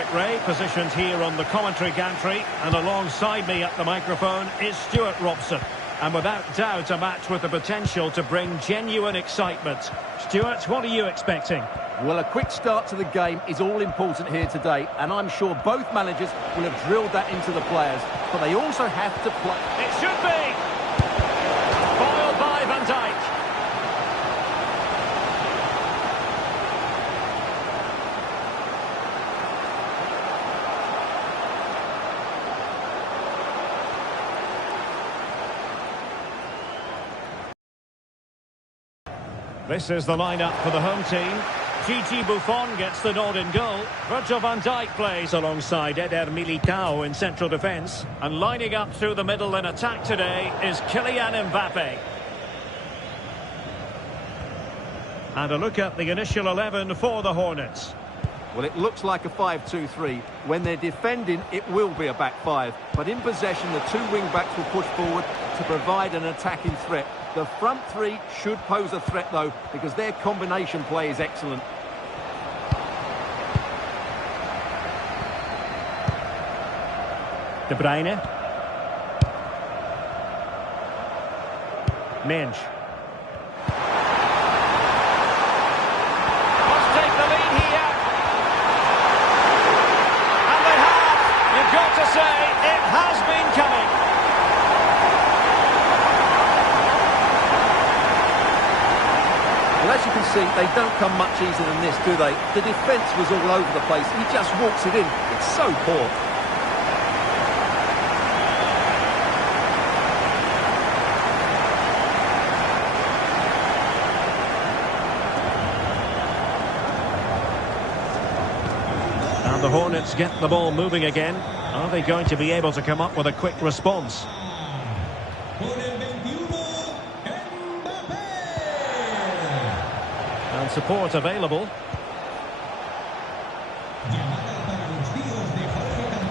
Derek Ray, positioned here on the commentary gantry, and alongside me at the microphone is Stuart Robson. And without doubt, a match with the potential to bring genuine excitement. Stuart, what are you expecting? Well, a quick start to the game is all important here today, and I'm sure both managers will have drilled that into the players, but they also have to play. It should be! Foiled by Van Dijk. This is the lineup for the home team. Gigi Buffon gets the nod in goal. Virgil van Dijk plays alongside Eder Militao in central defence. And lining up through the middle in attack today is Kylian Mbappe. And a look at the initial 11 for the Hornets. Well, it looks like a 5-2-3. When they're defending, it will be a back five. But in possession, the two wing-backs will push forward to provide an attacking threat. The front three should pose a threat, though, because their combination play is excellent. De Bruyne. Minge. Must take the lead here. And they have. You've got to say, it has been coming. Well, as you can see, they don't come much easier than this, do they? The defence was all over the place. He just walks it in. It's so poor. And the Hornets get the ball moving again. Are they going to be able to come up with a quick response? And support available.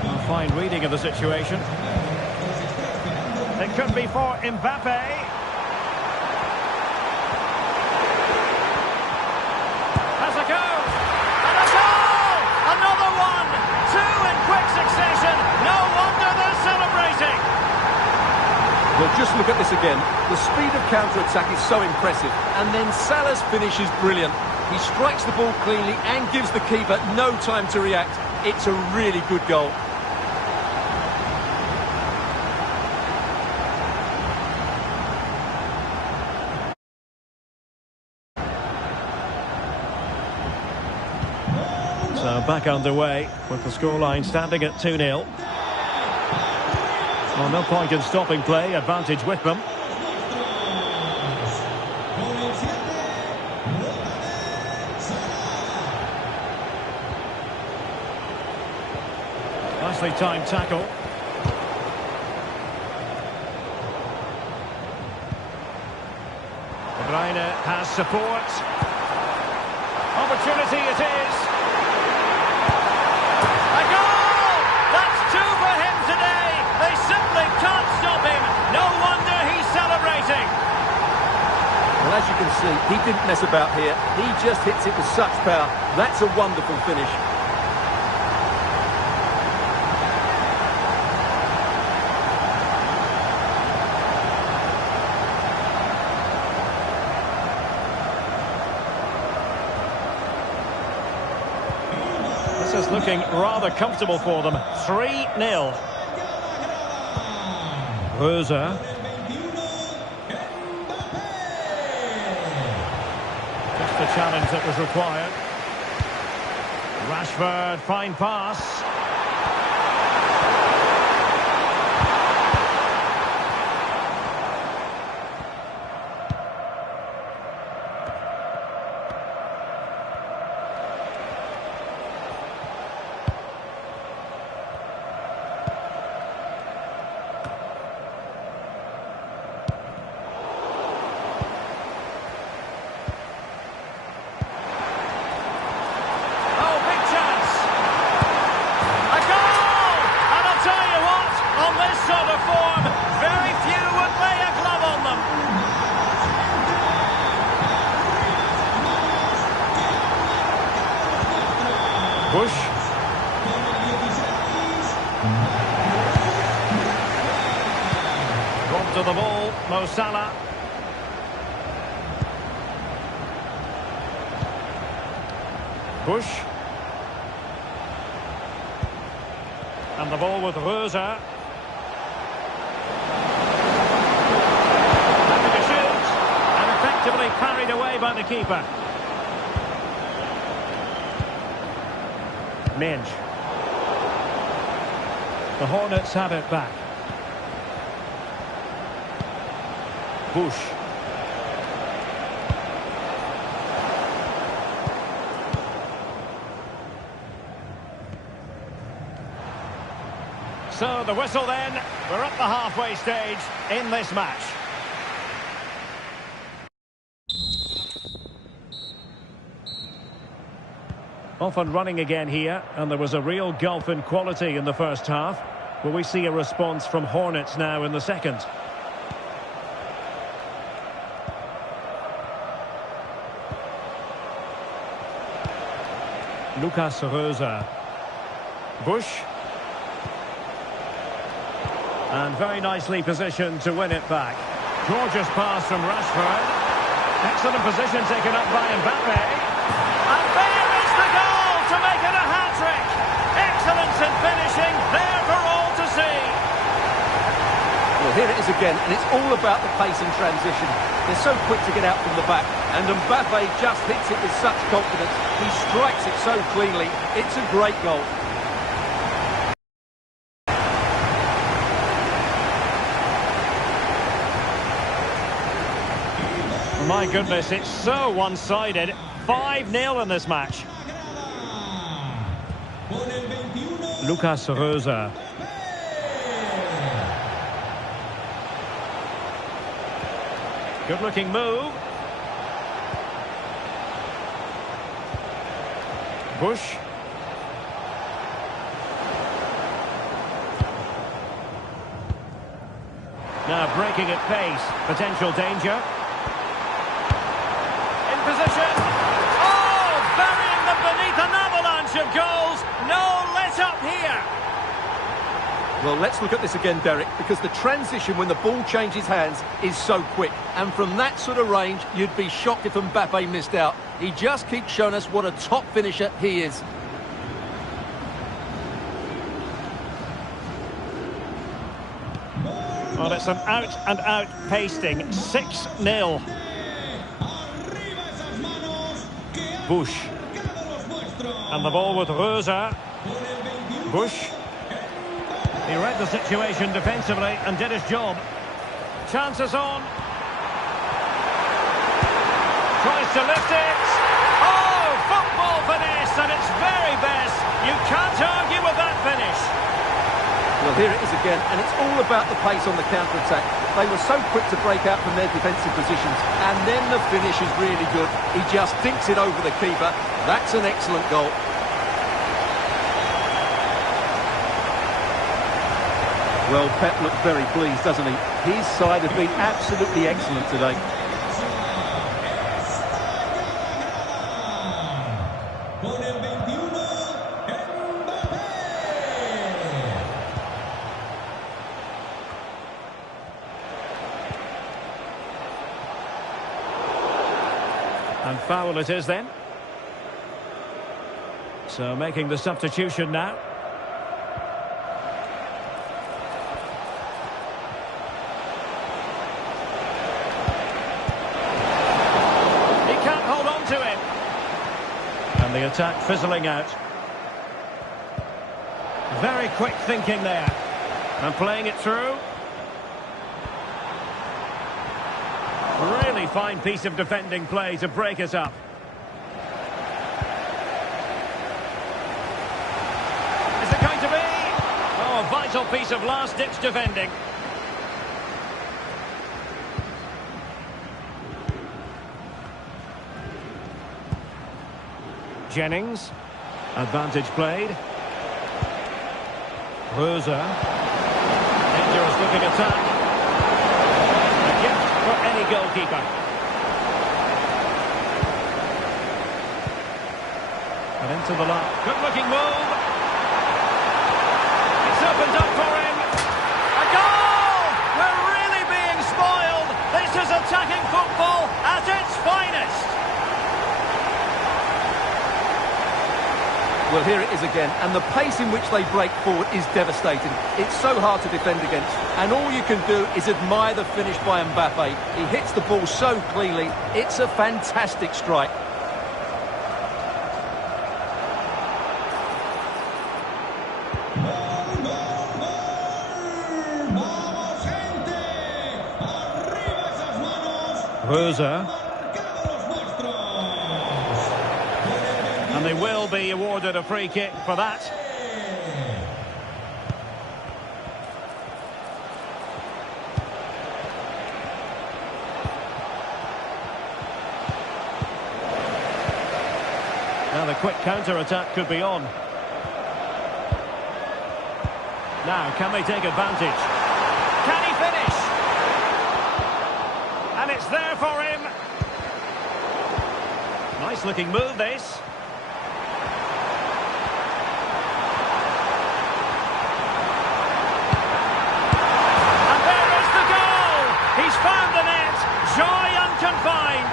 A fine reading of the situation. It could be for Mbappe. Has a go. And a goal! Another one! Two in quick succession. No wonder they're celebrating. Well, just look at this again. The speed of counter-attack is so impressive. And then Salah's finish is brilliant. He strikes the ball cleanly and gives the keeper no time to react. It's a really good goal. So back underway with the scoreline standing at 2-0. Well, no point in stopping play, advantage with them. Nicely timed tackle. De Bruyne has support. Opportunity it is. A goal! That's two for him today. They simply can't stop him. No wonder he's celebrating. Well, as you can see, he didn't mess about here. He just hits it with such power. That's a wonderful finish. This is looking rather comfortable for them. 3-0. Rosa. Just the challenge that was required. Rashford, fine pass. Robbed to the ball, Mo Salah. Bush. And the ball with Rosa. Having a shoot. And effectively parried away by the keeper. Minge. The Hornets have it back. Bush. So the whistle then, we're at the halfway stage in this match. Off and running again here, and there was a real gulf in quality in the first half. Will we see a response from Hornets now in the second? Lucas Rosa. Bush. And very nicely positioned to win it back. Gorgeous pass from Rashford. Excellent position taken up by Mbappe. And there is the goal to make it a hat-trick. Excellence in finishing, there for all to see. Well, here it is again, and it's all about the pace and transition. They're so quick to get out from the back, and Mbappe just hits it with such confidence. He strikes it so cleanly. It's a great goal. My goodness, it's so one-sided. 5-0 in this match. Lucas Rosa. Good-looking move. Bush. Now breaking at pace. Potential danger. Position. Oh, burying them beneath an avalanche of goals. No let up here. Well, let's look at this again, Derek, because the transition when the ball changes hands is so quick. And from that sort of range, you'd be shocked if Mbappe missed out. He just keeps showing us what a top finisher he is. Well, it's an out-and-out pasting. 6-0. Bush. And the ball with Rosa. Bush. He read the situation defensively and did his job. Chances on. Tries to lift it. Oh, football finesse at its very best. You can't argue with that finish. Well, here it is again, and it's all about the pace on the counter-attack. They were so quick to break out from their defensive positions, and then the finish is really good. He just dinks it over the keeper. That's an excellent goal. Well, Pep looked very pleased, doesn't he? His side have been absolutely excellent today. And foul it is then. So making the substitution now. He can't hold on to it. And the attack fizzling out. Very quick thinking there. And playing it through. Really fine piece of defending play to break it up. Is it going to be? Oh, a vital piece of last-ditch defending. Jennings. Advantage played. Rosa. Dangerous looking attack. For any goalkeeper. And into the line. Good looking move. It's a Well, here it is again, and the pace in which they break forward is devastating. It's so hard to defend against, and all you can do is admire the finish by Mbappe. He hits the ball so cleanly, it's a fantastic strike. Rosa. And they will be awarded a free kick for that. Now the quick counter-attack could be on. Now, can they take advantage? Can he finish? And it's there for him. Nice looking move, this. And there is the goal. He's found the net. Joy unconfined.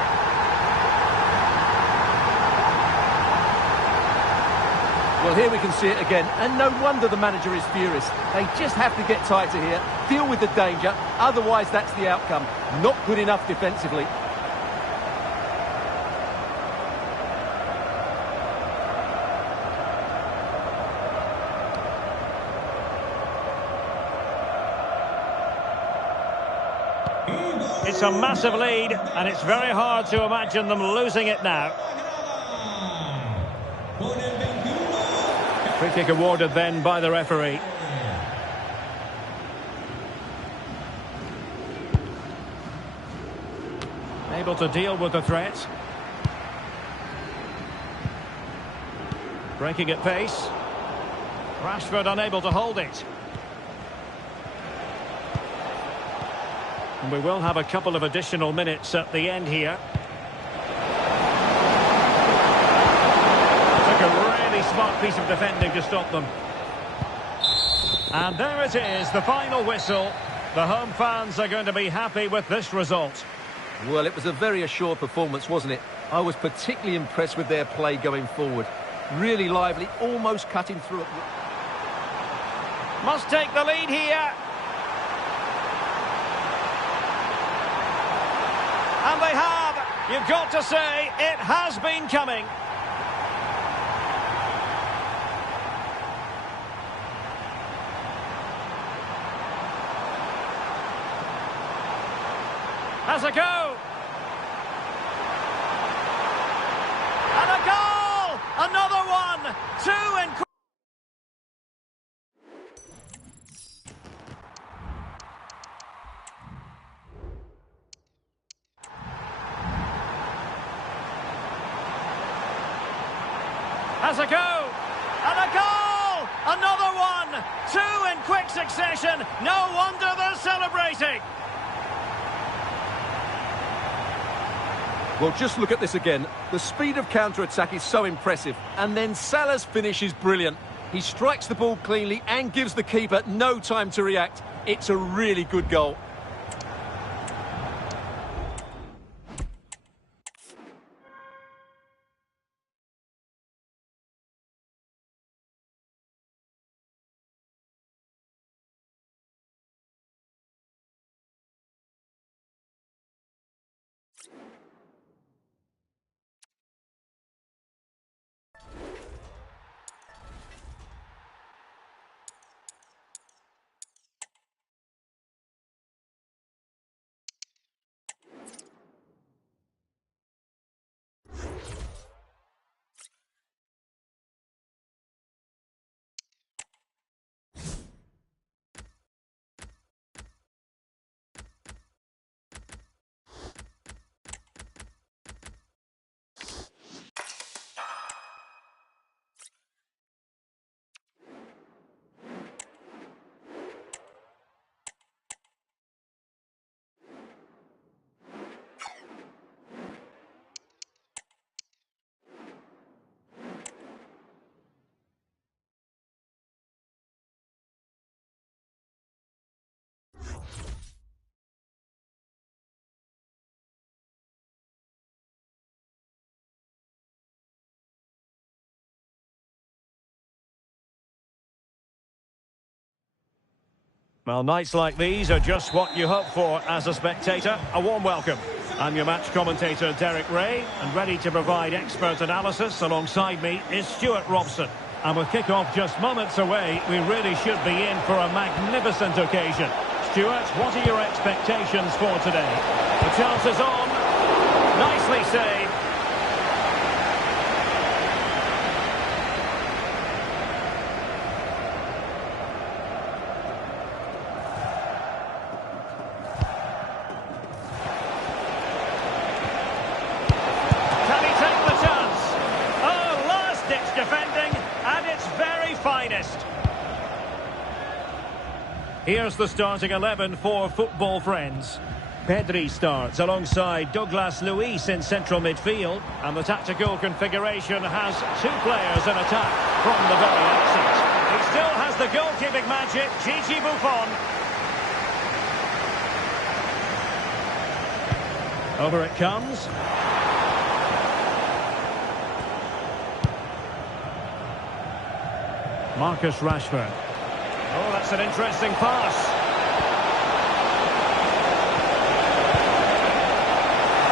Well, here we can see it again, and no wonder the manager is furious. They just have to get tighter here, deal with the danger, otherwise that's the outcome. Not good enough defensively. It's a massive lead, and it's very hard to imagine them losing it now. Free kick awarded then by the referee. Able to deal with the threat. Breaking at pace. Rashford unable to hold it. And we will have a couple of additional minutes at the end here. Took a really smart piece of defending to stop them. And there it is, the final whistle. The home fans are going to be happy with this result. Well, it was a very assured performance, wasn't it? I was particularly impressed with their play going forward. Really lively, almost cutting through it. Must take the lead here. And they have. You've got to say, it has been coming. Has a go. And a goal! Another one! Two in... Has a go! And a goal! Another one! Two in quick succession! No wonder they're celebrating! Well, just look at this again. The speed of counter-attack is so impressive. And then Salah's finish is brilliant. He strikes the ball cleanly and gives the keeper no time to react. It's a really good goal. Well, nights like these are just what you hope for as a spectator. A warm welcome. I'm your match commentator, Derek Ray, and ready to provide expert analysis alongside me is Stuart Robson. And with kick-off just moments away, we really should be in for a magnificent occasion. Stuart, what are your expectations for today? The chance is on. Nicely saved. Here's the starting 11 for Football Friends. Pedri starts alongside Douglas Luiz in central midfield. And the tactical configuration has two players in attack from the very outset. He still has the goalkeeping magic, Gigi Buffon. Over it comes. Marcus Rashford. Oh, that's an interesting pass.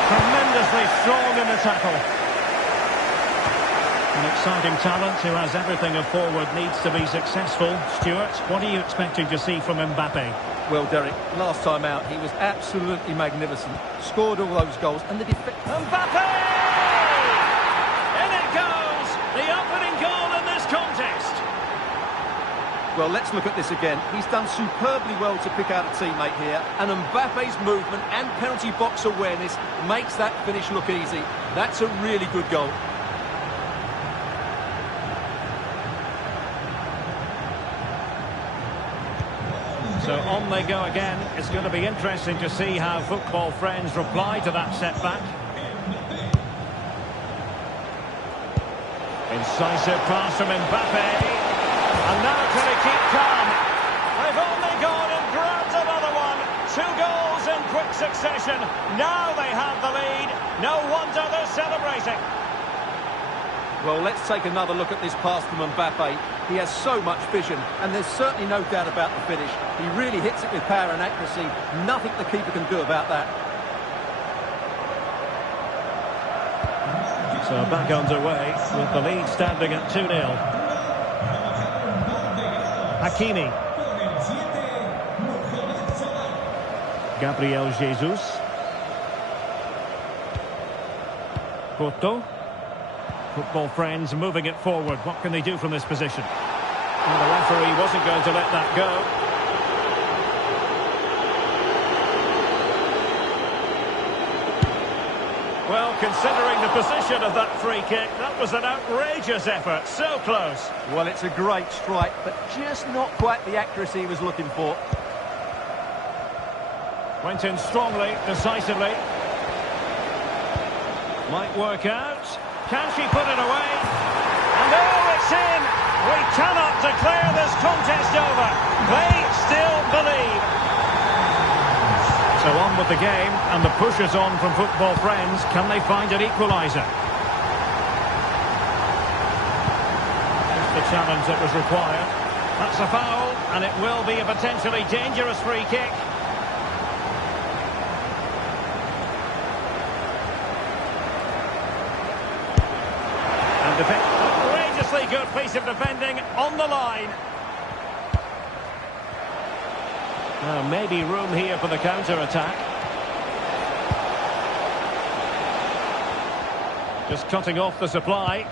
Tremendously strong in the tackle. An exciting talent who has everything a forward needs to be successful. Stuart, what are you expecting to see from Mbappe? Well, Derek, last time out, he was absolutely magnificent. Scored all those goals and the defense... Mbappe! In it goes! The opening goal in this contest. Well, let's look at this again. He's done superbly well to pick out a teammate here, and Mbappe's movement and penalty box awareness makes that finish look easy. That's a really good goal. So on they go again. It's going to be interesting to see how Football Friends reply to that setback. Incisive pass from Mbappe. And now can he keep calm? They've only gone and grabbed another one. 2 goals in quick succession. Now they have the lead. No wonder they're celebrating. Well, let's take another look at this pass from Mbappe. He has so much vision, and there's certainly no doubt about the finish. He really hits it with power and accuracy. Nothing the keeper can do about that. So back underway with the lead standing at 2-0. Hakimi. Gabriel Jesus. Porto. Football Friends moving it forward. What can they do from this position? Well, the referee wasn't going to let that go. Well, considering the position of that free kick, that was an outrageous effort. So close. Well, it's a great strike, but just not quite the accuracy he was looking for. Went in strongly, decisively. Might work out. Can she put it away? And oh, it's in! We cannot declare this contest over. They still believe. So on with the game, and the push is on from Football Friends. Can they find an equaliser? Just the challenge that was required. That's a foul, and it will be a potentially dangerous free kick. Outrageously good piece of defending on the line. Maybe room here for the counter-attack. Just cutting off the supply.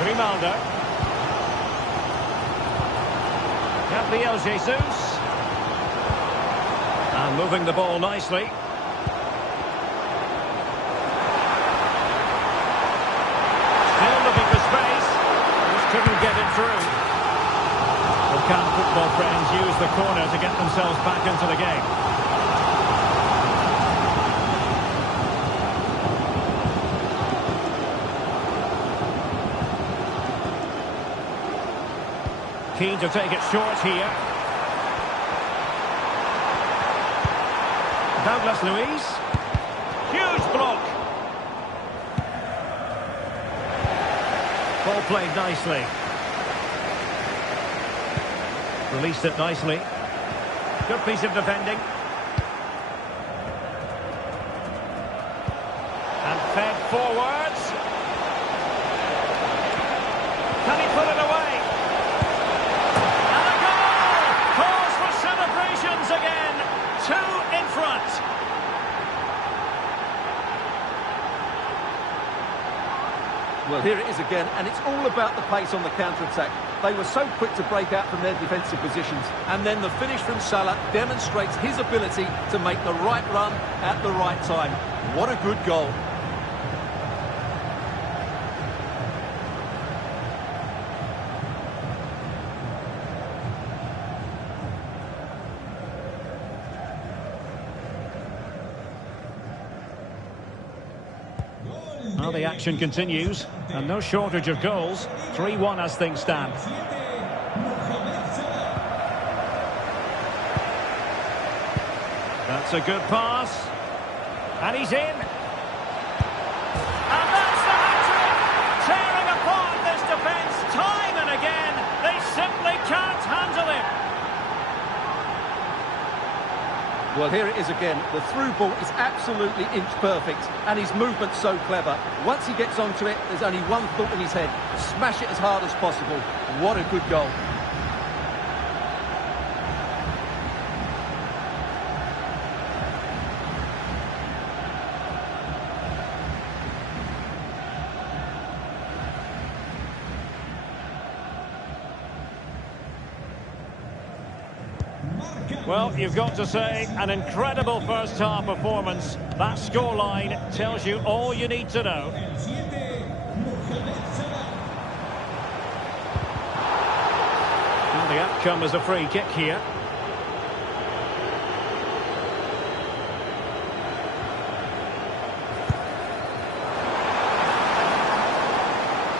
Grimaldo. Gabriel Jesus. And moving the ball nicely. Couldn't get it through. Well, can Football Friends use the corner to get themselves back into the game? Keen to take it short here. Douglas Luiz. Huge block. Ball played nicely. Released it nicely. Good piece of defending. And fed forwards. Can he put it away? And a goal! Cause for celebrations again. 2 in front. Well, here it is again, and it's all about the pace on the counter-attack. They were so quick to break out from their defensive positions, and then the finish from Salah demonstrates his ability to make the right run at the right time. What a good goal. Well, the action continues, and no shortage of goals. 3-1 as things stand. That's a good pass. And he's in. And that's the hat-trick! Tearing apart this defence time and again. They simply can't handle him. Well, here it is again. The through ball is absolutely inch perfect, and his movement's so clever. Once he gets onto it, there's only one thought in his head. Smash it as hard as possible. What a good goal. Well, you've got to say, an incredible first-half performance. That scoreline tells you all you need to know. And the outcome is a free kick here.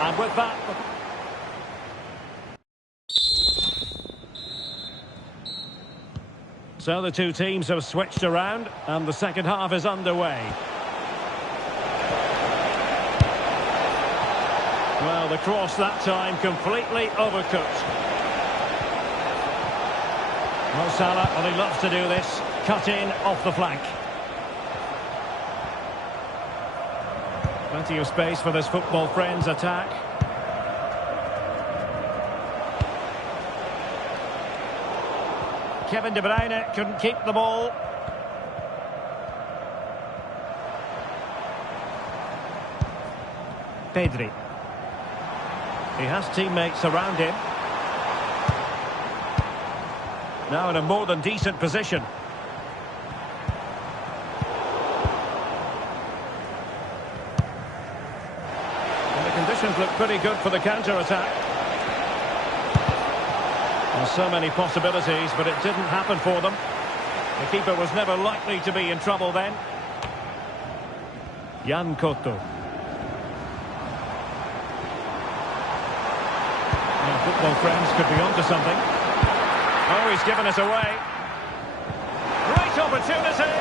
And with that... So the two teams have switched around, and the second half is underway. Well, the cross that time completely overcooked. Mo Salah, well, he loves to do this. Cut in off the flank. Plenty of space for this football friend's attack. Kevin De Bruyne couldn't keep the ball. Pedri. He has teammates around him. Now in a more than decent position. And the conditions look pretty good for the counter-attack. So many possibilities, but it didn't happen for them. The keeper was never likely to be in trouble then. Jan Cotto. Well, football friends could be onto something. Oh, he's given us away. Great opportunity.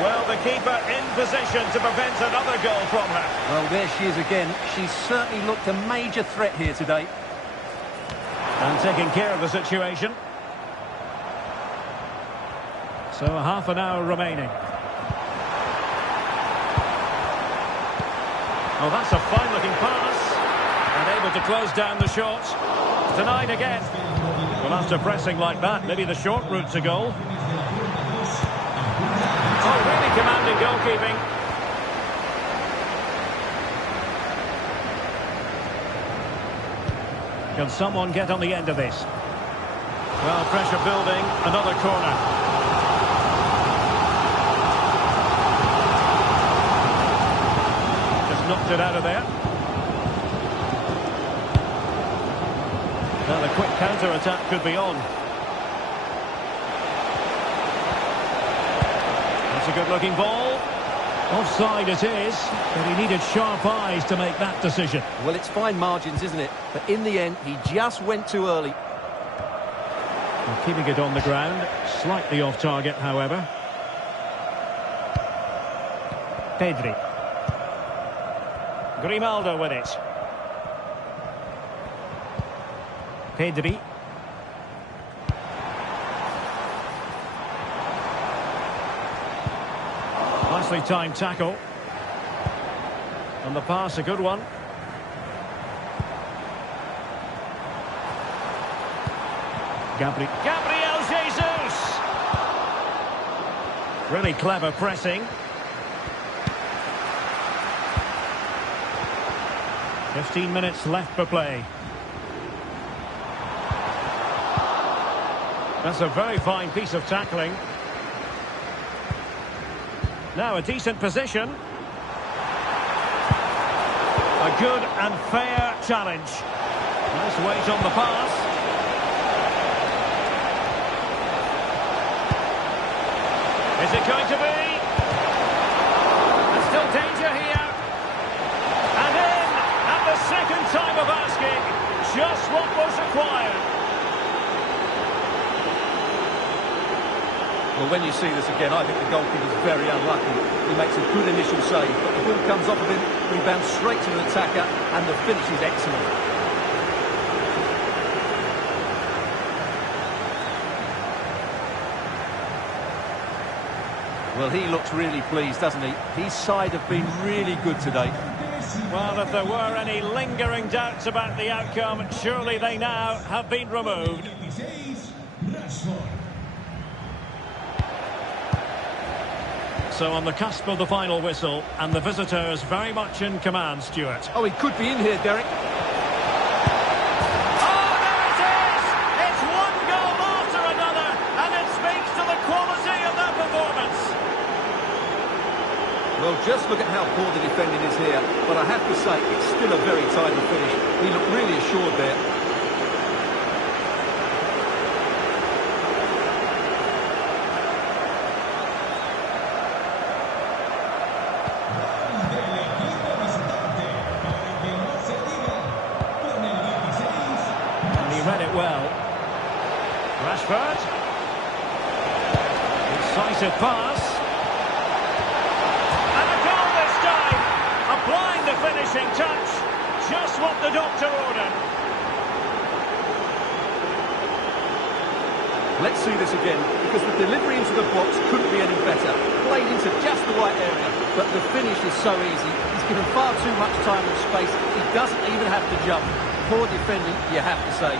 Well, the keeper in position to prevent another goal from her. Well, there she is again. She's certainly looked a major threat here today. And taking care of the situation. So half an hour remaining. Well, that's a fine-looking pass. And able to close down the shot. Denied again. Well, after pressing like that, maybe the short route to goal. Oh, really commanding goalkeeping. Can someone get on the end of this? Well, pressure building, another corner. Just knocked it out of there. Now the quick counter-attack could be on. That's a good-looking ball. Offside it is, but he needed sharp eyes to make that decision. Well, it's fine margins, isn't it? But in the end, he just went too early. And keeping it on the ground, slightly off target, however. Pedri. Grimaldo with it. Pedri. Nicely timed tackle. And the pass, a good one. Gabriel Jesus! Really clever pressing. 15 minutes left for play. That's a very fine piece of tackling. Now a decent position. A good and fair challenge. Nice weight on the pass. Is it going to be? There's still danger here. And in at the second time of asking. Just what was required. Well, when you see this again, I think the goalkeeper's very unlucky. He makes a good initial save, but the ball comes off of him, rebounds straight to the attacker, and the finish is excellent. Well, he looks really pleased, doesn't he? His side have been really good today. Well, if there were any lingering doubts about the outcome, surely they now have been removed. So on the cusp of the final whistle, and the visitors very much in command, Stuart. Oh, he could be in here, Derek. Oh, there it is! It's one goal after another, and it speaks to the quality of their performance. Well, just look at how poor the defending is here, but I have to say, it's still a very tidy finish. He looked really assured there. Read it well. Rashford. Incisive pass. And a goal this time. Applying the finishing touch. Just what the doctor ordered. Let's see this again, because the delivery into the box couldn't be any better. Played into just the right area, but the finish is so easy. He's given far too much time and space. He doesn't even have to jump. Poor defending, you have to say.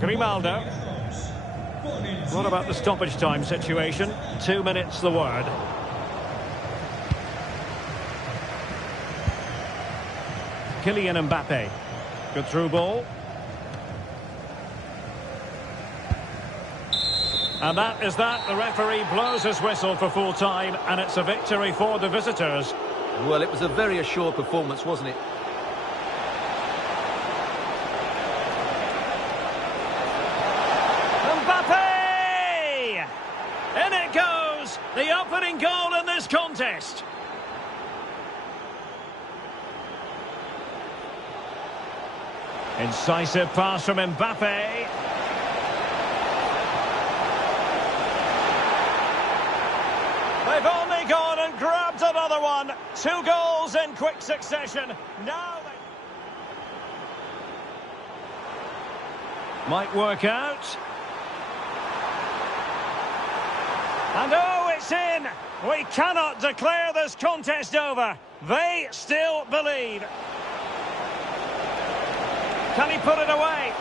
Grimaldo. What about the stoppage time situation? 2 minutes the word. Kylian Mbappe. Good through ball. And that is that. The referee blows his whistle for full time, and it's a victory for the visitors. Well, it was a very assured performance, wasn't it? Mbappe! In it goes! The opening goal in this contest. Incisive pass from Mbappe. They've only gone and grabbed another one. 2 goals in quick succession. Now they... Might work out. And oh, it's in! We cannot declare this contest over. They still believe. Can he put it away?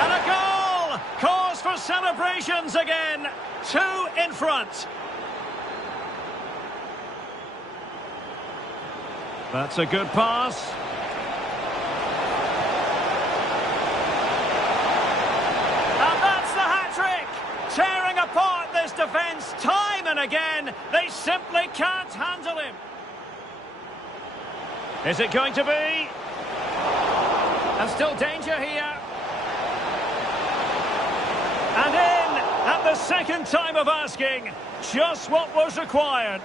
And a goal! Cause for celebrations again. 2 in front. That's a good pass. And that's the hat-trick. Tearing apart this defence time and again. They simply can't handle him. Is it going to be? And still danger here. And in at the second time of asking. Just what was required.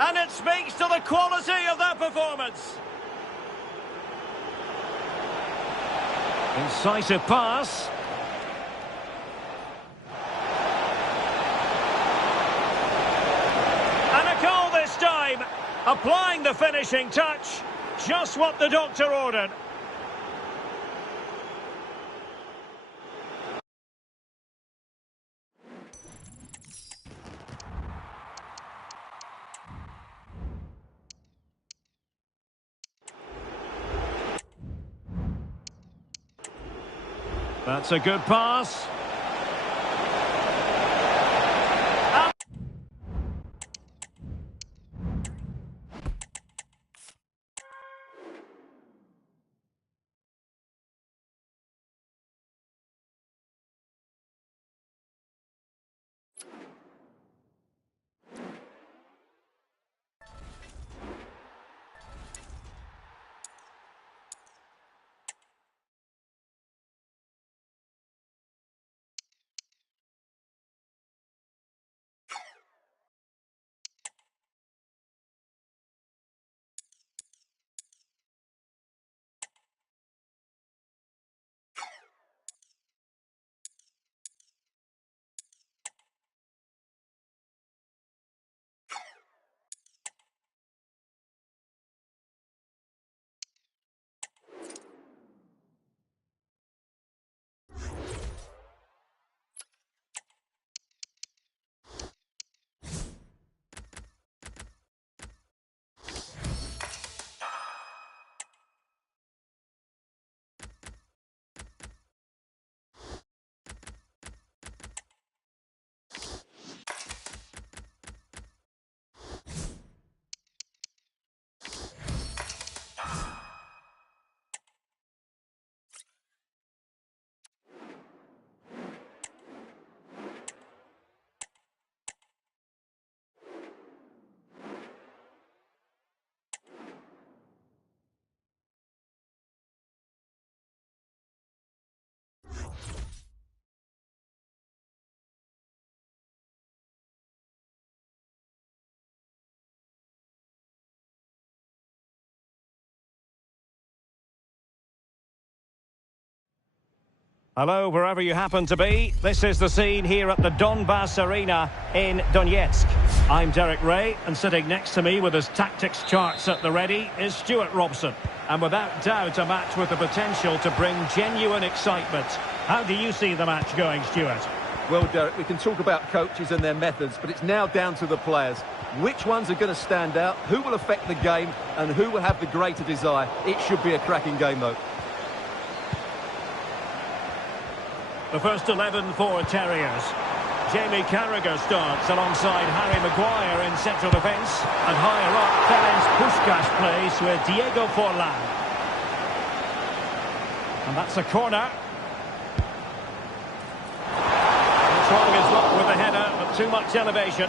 And it speaks to the quality of their performance. Incisive pass. And a goal this time. Applying the finishing touch. Just what the doctor ordered. That's a good pass. Hello, wherever you happen to be. This is the scene here at the Donbass Arena in Donetsk. I'm Derek Ray, and sitting next to me with his tactics charts at the ready is Stuart Robson. And without doubt, a match with the potential to bring genuine excitement. How do you see the match going, Stuart? Well, Derek, we can talk about coaches and their methods, but it's now down to the players. Which ones are going to stand out, who will affect the game, and who will have the greater desire? It should be a cracking game, though. The first 11 for Terriers. Jamie Carragher starts alongside Harry Maguire in central defence. And higher up, Ferenc Puskás plays with Diego Forlan. And that's a corner. And trying his luck with the header, but too much elevation.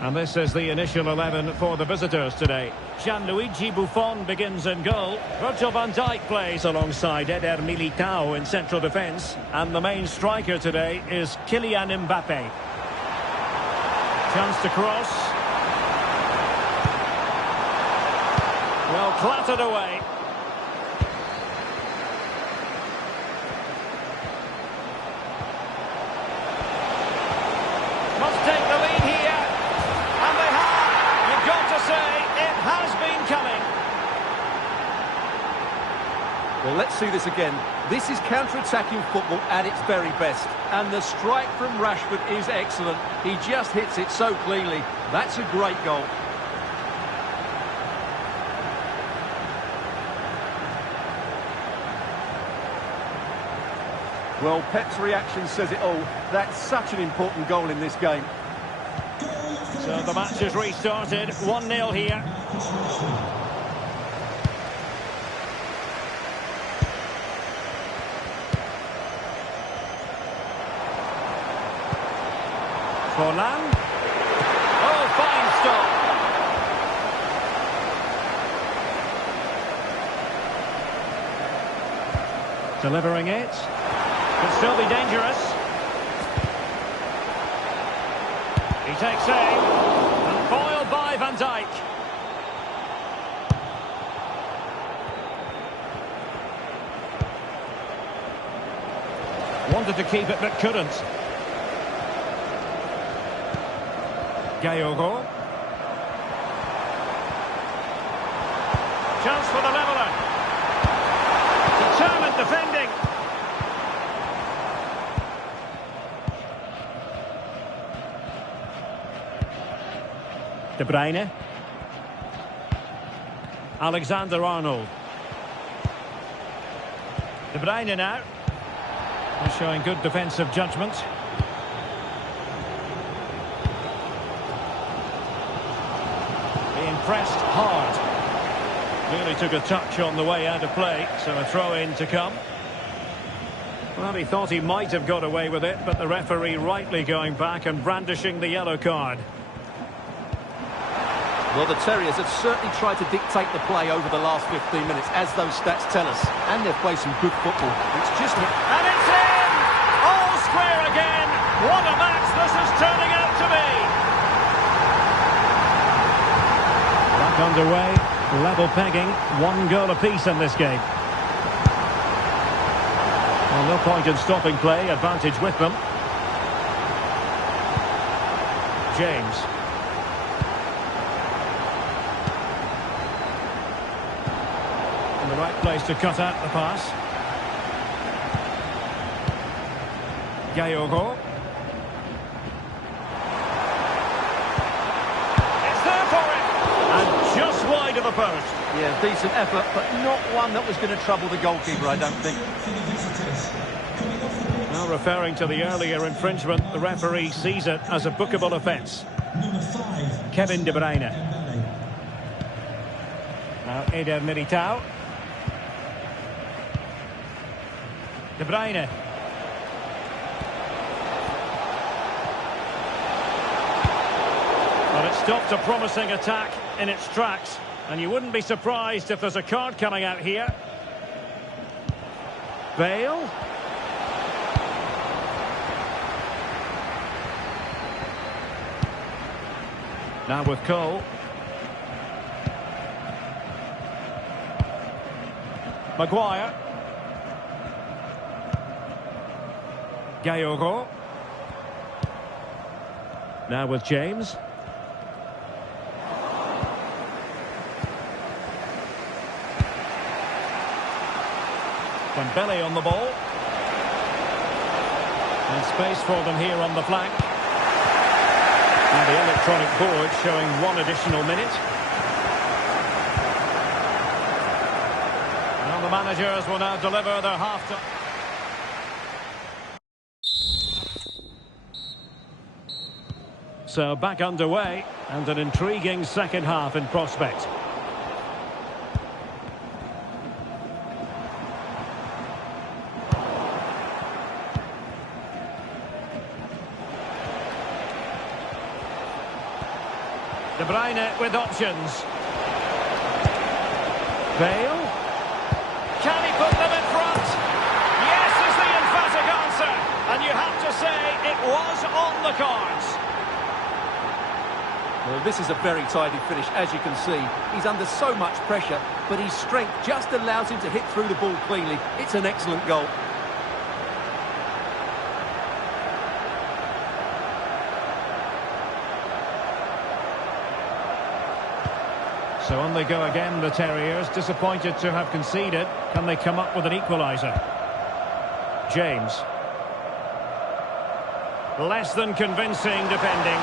And this is the initial 11 for the visitors today. Gianluigi Buffon begins in goal. Virgil van Dijk plays alongside Eder Militao in central defence. And the main striker today is Kylian Mbappe. Chance to cross. Well, clattered away. Must take the lead here. Well, let's see this again. This is counter-attacking football at its very best. And the strike from Rashford is excellent. He just hits it so cleanly. That's a great goal. Well, Pep's reaction says it all. That's such an important goal in this game. So the match has restarted. 1-0 here. Forlan. Oh, fine stop. Delivering it. Could still be dangerous. He takes aim. And foiled by Van Dijk. Wanted to keep it but couldn't. Gayogo. Chance for the leveller. Determined defending. De Bruyne. Alexander-Arnold. De Bruyne now. He's showing good defensive judgment. Being pressed hard. Really took a touch on the way out of play, so a throw-in to come. Well, he thought he might have got away with it, but the referee rightly going back and brandishing the yellow card. Well, the Terriers have certainly tried to dictate the play over the last 15 minutes, as those stats tell us. And they've played some good football. It's just... And it's in! All square again! What a match this is turning out to be! Back underway, level pegging, 1 goal apiece in this game. Well, no point in stopping play, advantage with them. James. In the right place to cut out the pass. Gayogo. It's there for him! And just wide of the post. Yeah, decent effort, but not one that was going to trouble the goalkeeper, I don't think. Now referring to the earlier infringement, the referee sees it as a bookable offence. Number 5. Kevin De Bruyne. Now Eder Militao. De Bruyne. But it stopped a promising attack in its tracks, and you wouldn't be surprised if there's a card coming out here. Bale. Now with Cole. Maguire. Gayogo. Now with James. Dembele on the ball. And space for them here on the flank. And the electronic board showing 1 additional minute. Well, the managers will now deliver their half-time. So back underway, and an intriguing second half in prospect. De Bruyne with options. Bale. Can he put them in front? Yes is the emphatic answer. And you have to say it was on the cards. Well, this is a very tidy finish, as you can see. He's under so much pressure, but his strength just allows him to hit through the ball cleanly. It's an excellent goal. So on they go again, the Terriers, disappointed to have conceded. Can they come up with an equaliser? James. Less than convincing defending.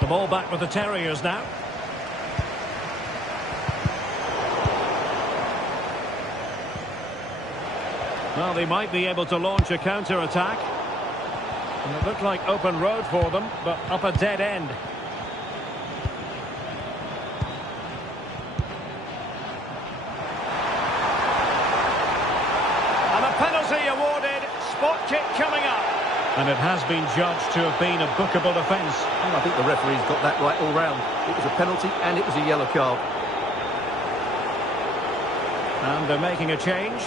The ball back with the Terriers now. Well, they might be able to launch a counter-attack. And it looked like open road for them, but up a dead end. And a penalty awarded. Spot kick coming up. And it has been judged to have been a bookable offence. And I think the referee's got that right all round. It was a penalty and it was a yellow card. And they're making a change.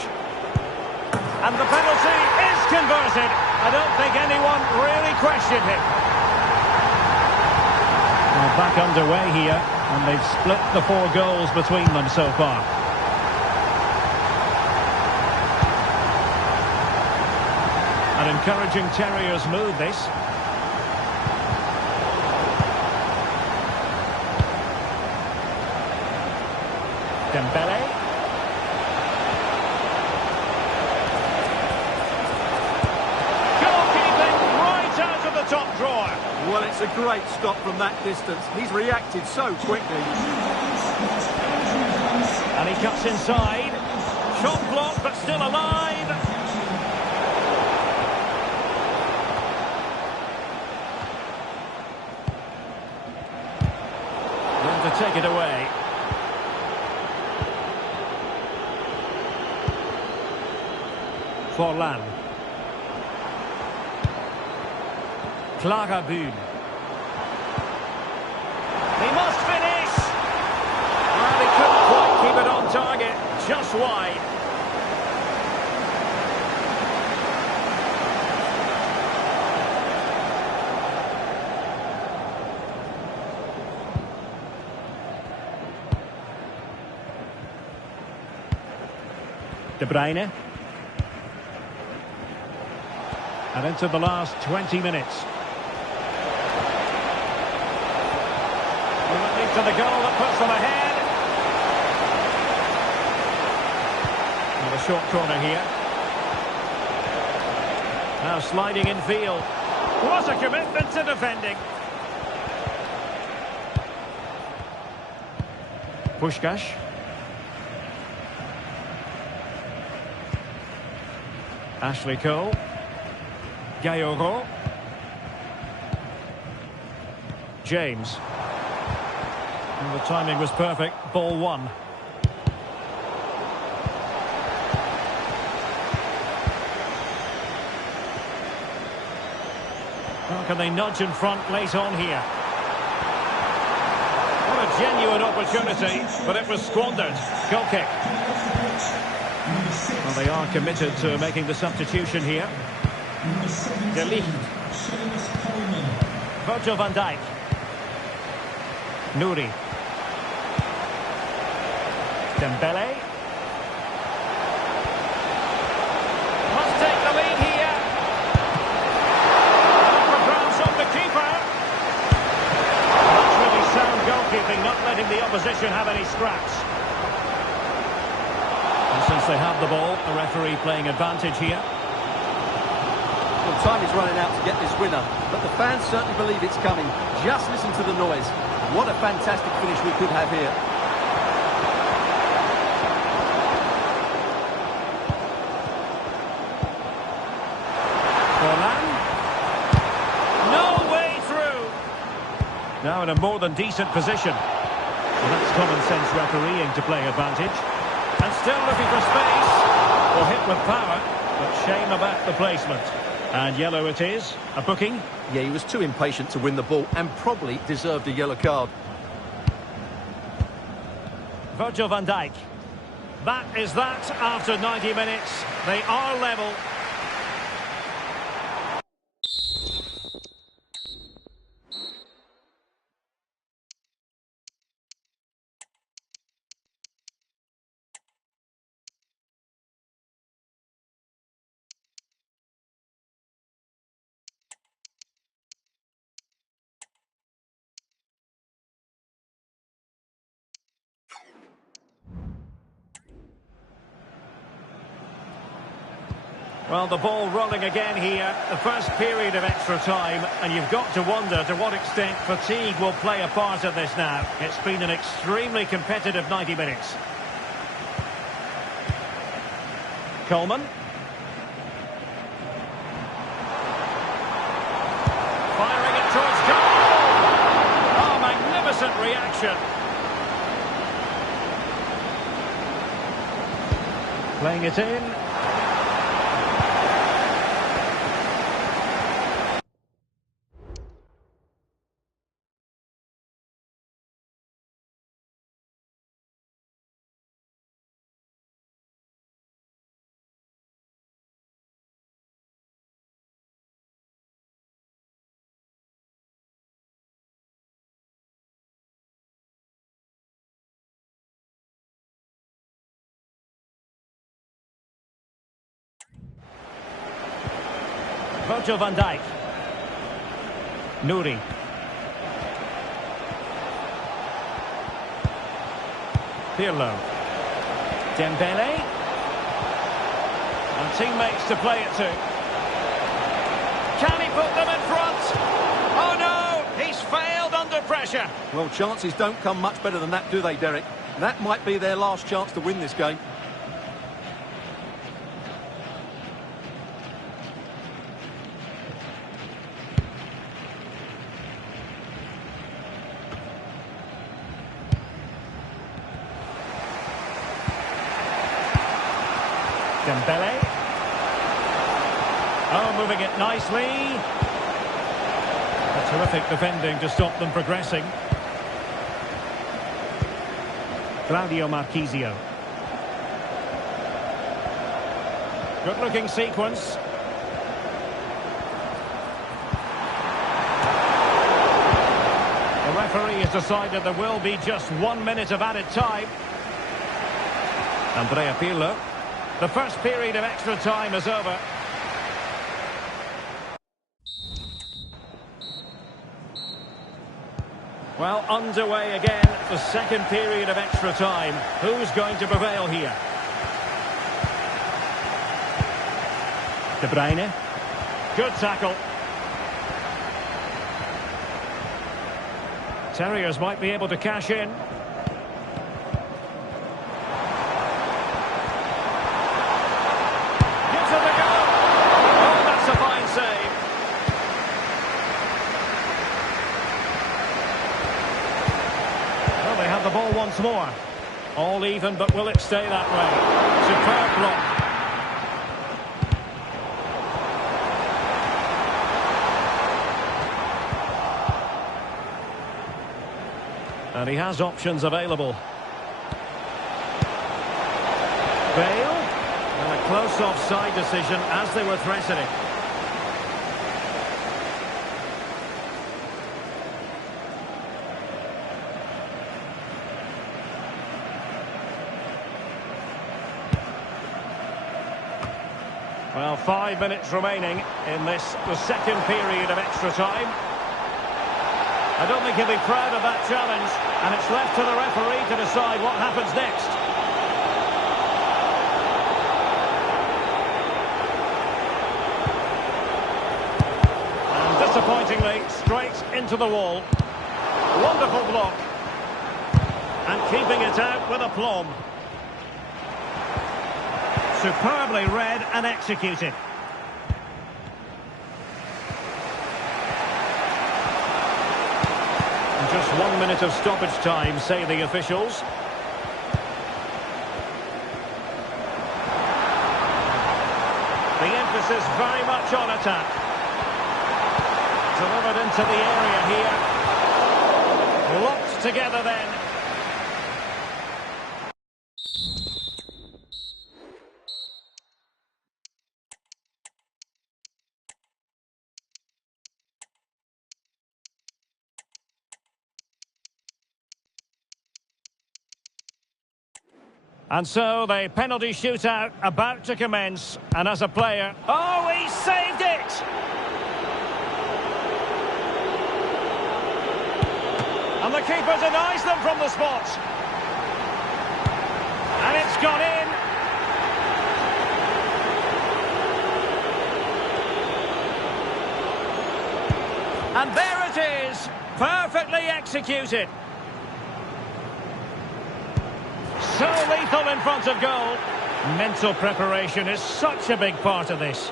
And the penalty is converted. I don't think anyone really questioned him. Well, back underway here, and they've split the 4 goals between them so far. An encouraging Terriers move, this. Dembele. Goalkeeping right out of the top drawer. Well, it's a great stop from that distance. He's reacted so quickly. And he cuts inside. Shot blocked, but still alive. Then to take it away. Forlan. Clara Bühn. He must finish! Well, he couldn't quite keep it on target. Just wide. De Bruyne. And into the last 20 minutes. Will it lead to the goal that puts them ahead? And a short corner here. Now sliding in field. What a commitment to defending. Puskás. Ashley Cole. Gayoro. James. And the timing was perfect. Ball 1. How can they nudge in front late on here? What a genuine opportunity, but it was squandered. Goal kick. Well, they are committed to making the substitution here. De Ligt. Virgil van Dijk. Nouri. Dembele. Must take the lead here. Upper grounds on the keeper. That's really sound goalkeeping, not letting the opposition have any scraps. And since they have the ball, the referee playing advantage here. Well, time is running out to get this winner, but the fans certainly believe it's coming. Just listen to the noise. What a fantastic finish we could have here. Forlan. No way through. Now in a more than decent position. Well, that's common sense refereeing to play advantage. And still looking for space. Well, hit with power, but shame about the placement. And yellow it is. A booking. Yeah, he was too impatient to win the ball and probably deserved a yellow card. Virgil van Dijk. That is that after 90 minutes. They are level. Well, the ball rolling again here. The first period of extra time, and you've got to wonder to what extent fatigue will play a part of this now. It's been an extremely competitive 90 minutes. Coleman. Firing it towards goal! Oh, magnificent reaction. Playing it in. Virgil van Dijk. Nouri. Pirlo. Dembele. And teammates to play it to. Can he put them in front? Oh no! He's failed under pressure. Well, chances don't come much better than that, do they, Derek? That might be their last chance to win this game. Dembele. Oh, moving it nicely. A terrific defending to stop them progressing. Claudio Marchisio. Good-looking sequence. The referee has decided there will be just 1 minute of added time. Andrea Pirlo. The first period of extra time is over. Well, underway again, the second period of extra time. Who's going to prevail here? De Bruyne. Good tackle. Terriers might be able to cash in. Gives it a go. Oh, that's a fine save. Well, they have the ball once more. All even, but will it stay that way? Superb block. And he has options available. Bale. And a close offside decision as they were threatening. Well, 5 minutes remaining in the second period of extra time. I don't think he'll be proud of that challenge, and it's left to the referee to decide what happens next. And disappointingly, straight into the wall. Wonderful block. And keeping it out with aplomb. Superbly read and executed. Just 1 minute of stoppage time, say the officials. The emphasis very much on attack. Delivered into the area here. Locked together then. And so the penalty shootout about to commence. And as a player... Oh, he saved it! And the keeper denies them from the spot. And it's gone in. And there it is. Perfectly executed. So lethal in front of goal. Mental preparation is such a big part of this.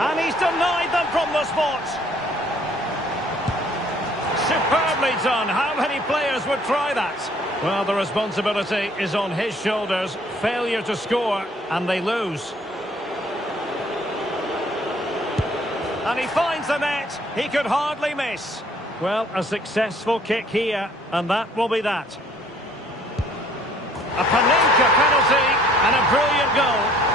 And he's denied them from the spot. Superbly done. How many players would try that? Well, the responsibility is on his shoulders. Failure to score, and they lose. And he finds the net. He could hardly miss. Well, a successful kick here, and that will be that. A Panenka penalty and a brilliant goal.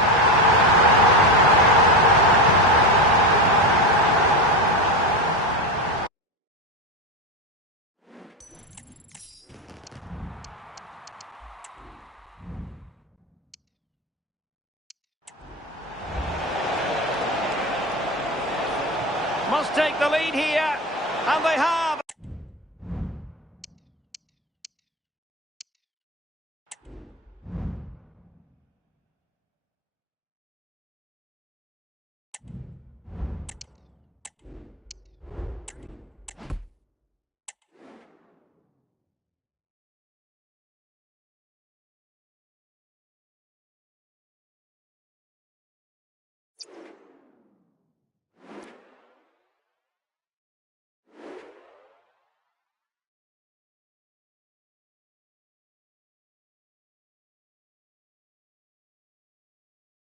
Must take the lead here. And they have.